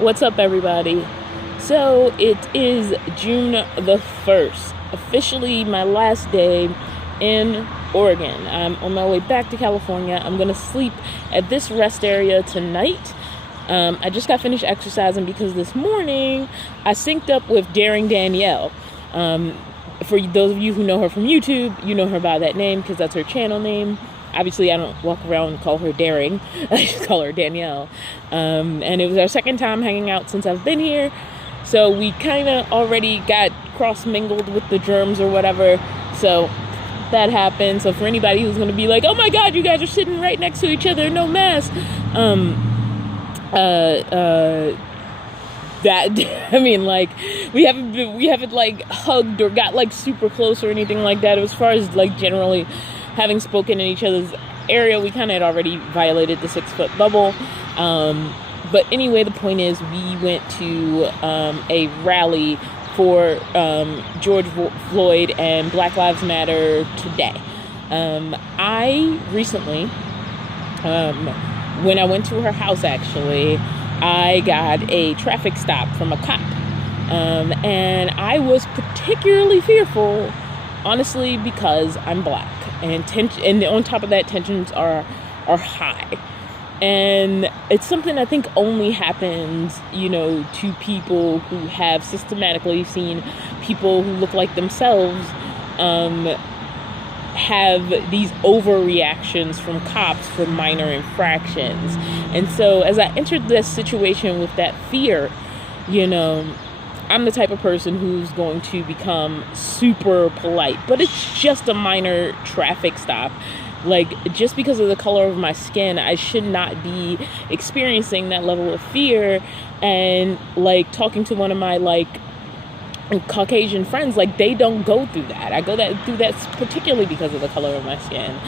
What's up, everybody? So it is June the 1st, officially my last day in Oregon. I'm on my way back to California. I'm going to sleep at this rest area tonight. I just got finished exercising because this morning I synced up with Daring Danielle. For those of you who know her from YouTube, you know her by that name because that's her channel name. Obviously, I don't walk around and call her Daring. I just call her Danielle. And it was our second time hanging out since I've been here. So we kind of already got cross-mingled with the germs or whatever. So that happened. So for anybody who's going to be like, oh my God, you guys are sitting right next to each other, no mask. That, I mean, like, we haven't like hugged or got like super close or anything like that. As far as like generally having spoken in each other's area, we kind of had already violated the 6-foot bubble. But anyway, the point is we went to a rally for George Floyd and Black Lives Matter today. I recently, when I went to her house, actually, I got a traffic stop from a cop. And I was particularly fearful, honestly, because I'm Black. And on top of that, tensions are high. And it's something I think only happens, to people who have systematically seen people who look like themselves have these overreactions from cops for minor infractions. And so as I entered this situation with that fear, I'm the type of person who's going to become super polite, but it's just a minor traffic stop. Like, just because of the color of my skin, I should not be experiencing that level of fear. And like talking to one of my Caucasian friends, they don't go through that. I go through that particularly because of the color of my skin.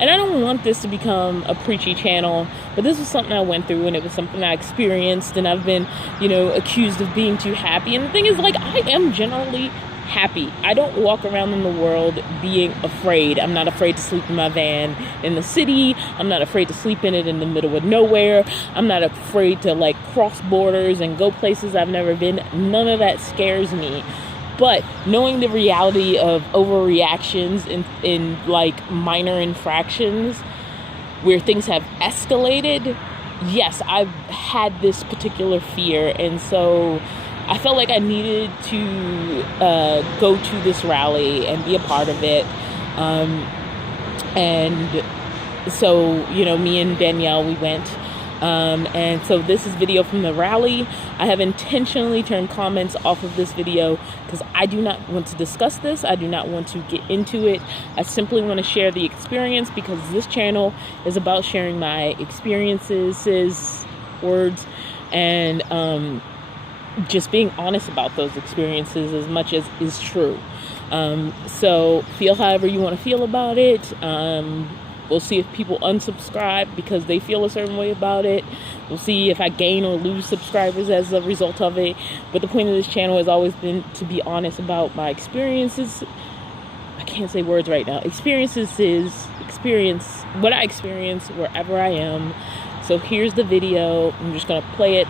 And I don't want this to become a preachy channel, but this was something I went through, and it was something I experienced, and I've been, accused of being too happy. And the thing is, I am generally happy. I don't walk around in the world being afraid. I'm not afraid to sleep in my van in the city. I'm not afraid to sleep in it in the middle of nowhere. I'm not afraid to cross borders and go places I've never been. None of that scares me. But knowing the reality of overreactions in minor infractions where things have escalated, yes, I've had this particular fear. And so I felt like I needed to go to this rally and be a part of it. And so, me and Danielle, we went. And so this is video from the rally. I have intentionally turned comments off of this video because I do not want to discuss this. I do not want to get into it. I simply want to share the experience because this channel is about sharing my experiences, words, and just being honest about those experiences as much as is true. So feel however you want to feel about it. We'll see if people unsubscribe because they feel a certain way about it. We'll see if I gain or lose subscribers as a result of it. But the point of this channel has always been to be honest about my experiences. I can't say words right now. Experiences is what I experience wherever I am. So here's the video. I'm just going to play it.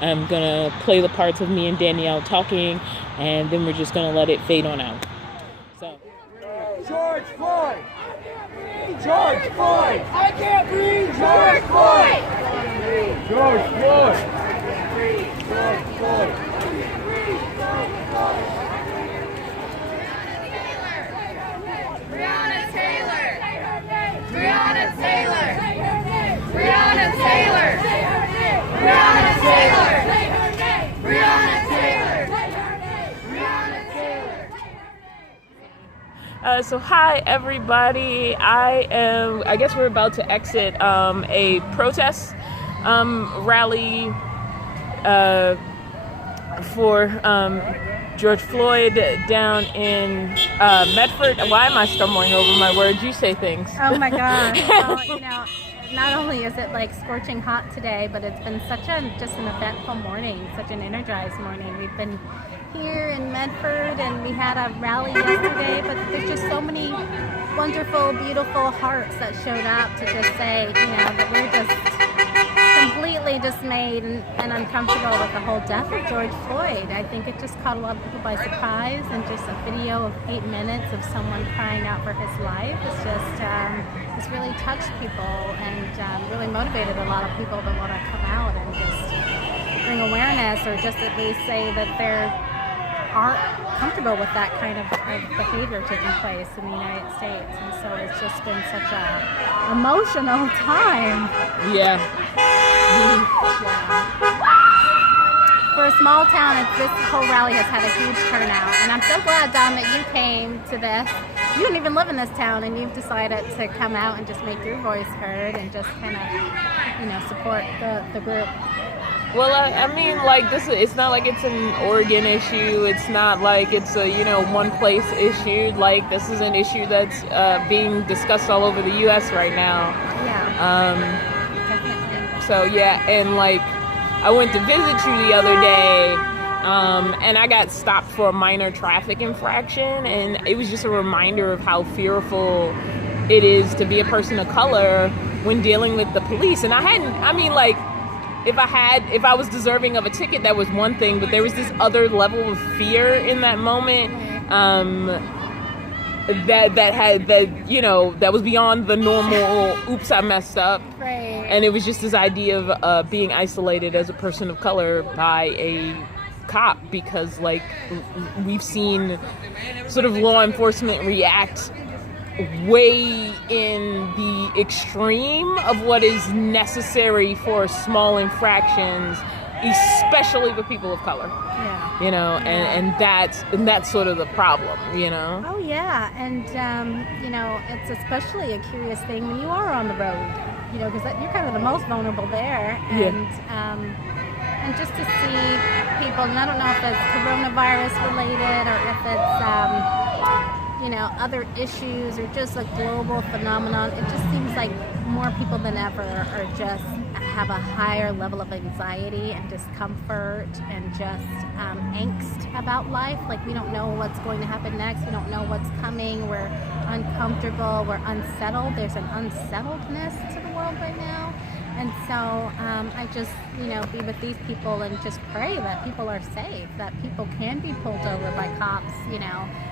I'm going to play the parts of me and Danielle talking, and then we're just going to let it fade on out. So, George Floyd! George Floyd! I can't breathe! George Floyd! George Floyd! George Floyd! Breonna Taylor! Breonna Taylor! Breonna Taylor! Breonna Taylor! Breonna Taylor! Breonna Taylor! So hi everybody. I guess we're about to exit a protest rally for George Floyd down in Medford. Why am I stumbling over my words? You say things. Oh my God. Well, not only is it scorching hot today, but it's been just an eventful morning, such an energized morning. We've been here in Medford and we had a rally yesterday, but there's just so many wonderful, beautiful hearts that showed up to just say, that we're just completely completely dismayed and uncomfortable with the whole death of George Floyd. I think it just caught a lot of people by surprise, and just a video of 8 minutes of someone crying out for his life it's really touched people and really motivated a lot of people to want to come out and just bring awareness, or just at least say that they aren't comfortable with that kind of behavior taking place in the United States. And so it's just been such a emotional time. Yeah. For a small town, this whole rally has had a huge turnout, and I'm so glad, Don, that you came to this. You don't even live in this town, and you've decided to come out and just make your voice heard and just kind of, support the group. Well, I mean, like, it's not like it's an Oregon issue. It's not like it's a, one place issue. Like, this is an issue that's being discussed all over the U.S. right now. Yeah. Definitely. So, yeah, and, like, I went to visit you the other day, and I got stopped for a minor traffic infraction, and it was just a reminder of how fearful it is to be a person of color when dealing with the police. And if I was deserving of a ticket, that was one thing, but there was this other level of fear in that moment that was beyond the normal oops, I messed up. Right. And it was just this idea of being isolated as a person of color by a cop, because like we've seen sort of law enforcement react way in the extreme of what is necessary for small infractions, especially with people of color. Yeah. And that's sort of the problem, Oh yeah, and it's especially a curious thing when you are on the road, because you're kind of the most vulnerable there, and just to see people, and I don't know if it's coronavirus related or if it's other issues or just a global phenomenon. It just seems like more people than ever are just have a higher level of anxiety and discomfort and just angst about life. Like, we don't know what's going to happen next. We don't know what's coming. We're uncomfortable. We're unsettled. There's an unsettledness to the world right now. And so I just, be with these people and just pray that people are safe, that people can be pulled over by cops,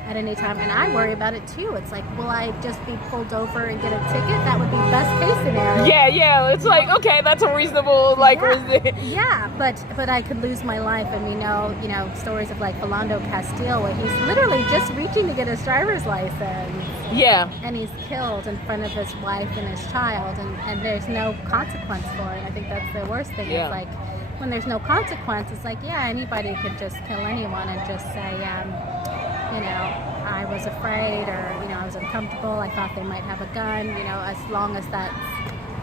at any time. And I worry about it too. It's like, will I just be pulled over and get a ticket? That would be best case scenario. Yeah. It's like, okay, that's a reasonable, Yeah, but I could lose my life. And we know, stories of like Philando Castile, where he's literally just reaching to get his driver's license. Yeah. And he's killed in front of his wife and his child, and there's no consequence for it. I think that's the worst thing. Yeah. It's like, when there's no consequence, it's like, yeah, anybody could just kill anyone and just say, I was afraid, or, I was uncomfortable, I thought they might have a gun, as long as that's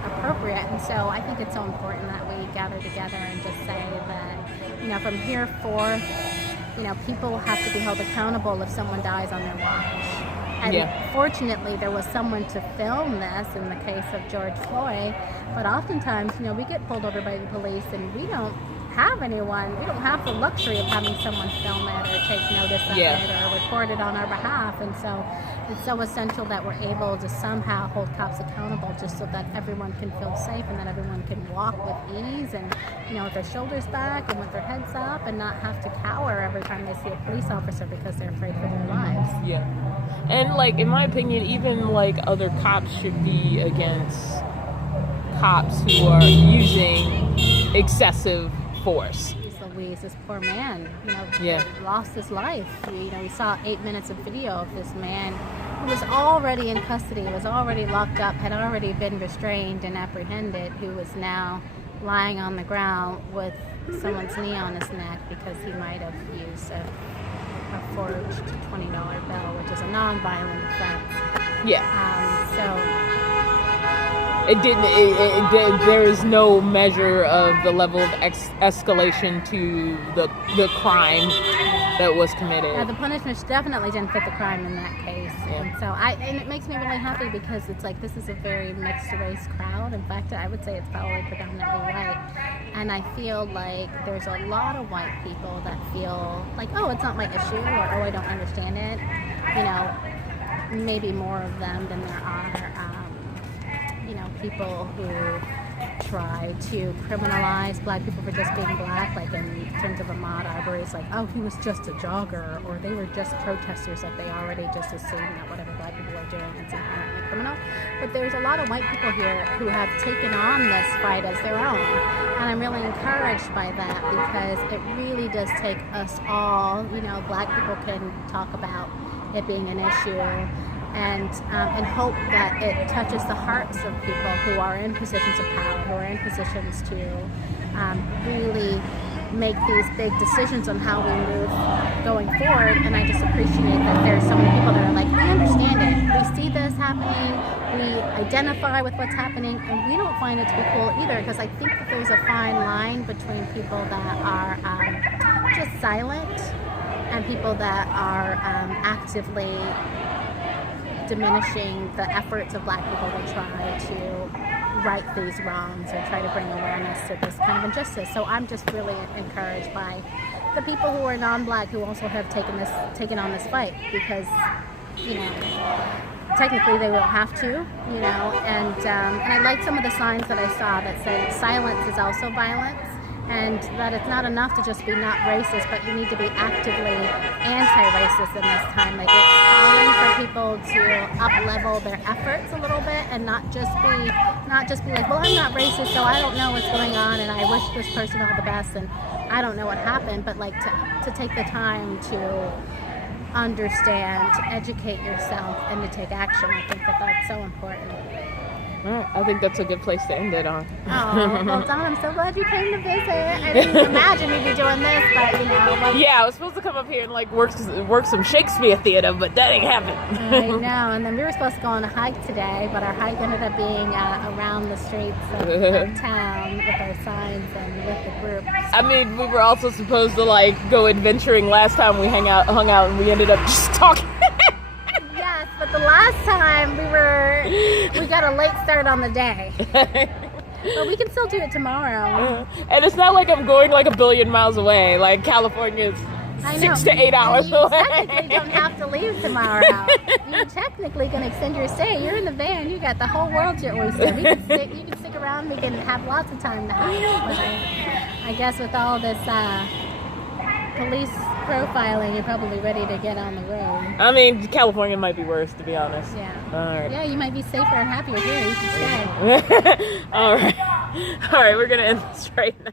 appropriate. And so I think it's so important that we gather together and just say that, from here forth, people have to be held accountable if someone dies on their watch. And fortunately, there was someone to film this in the case of George Floyd. But oftentimes, we get pulled over by the police and we don't have anyone. We don't have the luxury of having someone film it or take notice of it or record it on our behalf. And so it's so essential that we're able to somehow hold cops accountable, just so that everyone can feel safe and that everyone can walk with ease and, with their shoulders back and with their heads up, and not have to cower every time they see a police officer because they're afraid for their lives. Yeah. And, in my opinion, even, other cops should be against cops who are using excessive force. Louise, this poor man, lost his life. We saw 8 minutes of video of this man who was already in custody, was already locked up, had already been restrained and apprehended, who was now lying on the ground with someone's knee on his neck because he might have used a forged $20 bill, which is a non-violent offense. There is no measure of the level of escalation to the crime that was committed. Yeah, the punishment definitely didn't fit the crime in that case. And so and it makes me really happy, because it's like, this is a very mixed race crowd. In fact, I would say it's probably predominantly white. And I feel like there's a lot of white people that feel like, oh, it's not my issue, or oh, I don't understand it. Maybe more of them than there are people who try to criminalize black people for just being black, like in terms of Ahmaud Arbery's, like, oh, he was just a jogger, or they were just protesters, like they already just assume that whatever black people are doing is inherently criminal. But there's a lot of white people here who have taken on this fight as their own, and I'm really encouraged by that, because it really does take us all, black people can talk about it being an issue, and hope that it touches the hearts of people who are in positions of power, who are in positions to really make these big decisions on how we move going forward. And I just appreciate that there's so many people that are like, we understand it, we see this happening, we identify with what's happening, and we don't find it to be cool either, because I think that there's a fine line between people that are just silent and people that are actively diminishing the efforts of black people to try to right these wrongs or try to bring awareness to this kind of injustice. So I'm just really encouraged by the people who are non-black who also have taken on this fight, because technically they will have to, and I like some of the signs that I saw that said silence is also violence, and that it's not enough to just be not racist, but you need to be actively anti-racist in this time. Like, it's calling for people to up-level their efforts a little bit, and not just be like, well, I'm not racist, so I don't know what's going on, and I wish this person all the best, and I don't know what happened, but like to take the time to understand, to educate yourself, and to take action. I think that that's so important. All right, I think that's a good place to end it on. Oh, well, Don, I'm so glad you came to visit. I didn't imagine you'd be doing this, but Yeah, I was supposed to come up here and like work some Shakespeare theater, but that ain't happened. I know, and then we were supposed to go on a hike today, but our hike ended up being around the streets of town with our signs and with the group. I mean, we were also supposed to like go adventuring last time we hung out, and we ended up just talking. Yes, but the last time we got a late start on the day. But we can still do it tomorrow. And it's not like I'm going like a billion miles away. Like California is 6 to 8 hours away. You technically don't have to leave tomorrow. You technically can extend your stay. You're in the van. You got the whole world to your oyster. You can stick around. We can have lots of time to hike. But I guess with all this police profiling, you're probably ready to get on the road. I mean, California might be worse, to be honest. Yeah. All right. Yeah, you might be safer and happier here. You should stay. All right. We're gonna end this right now.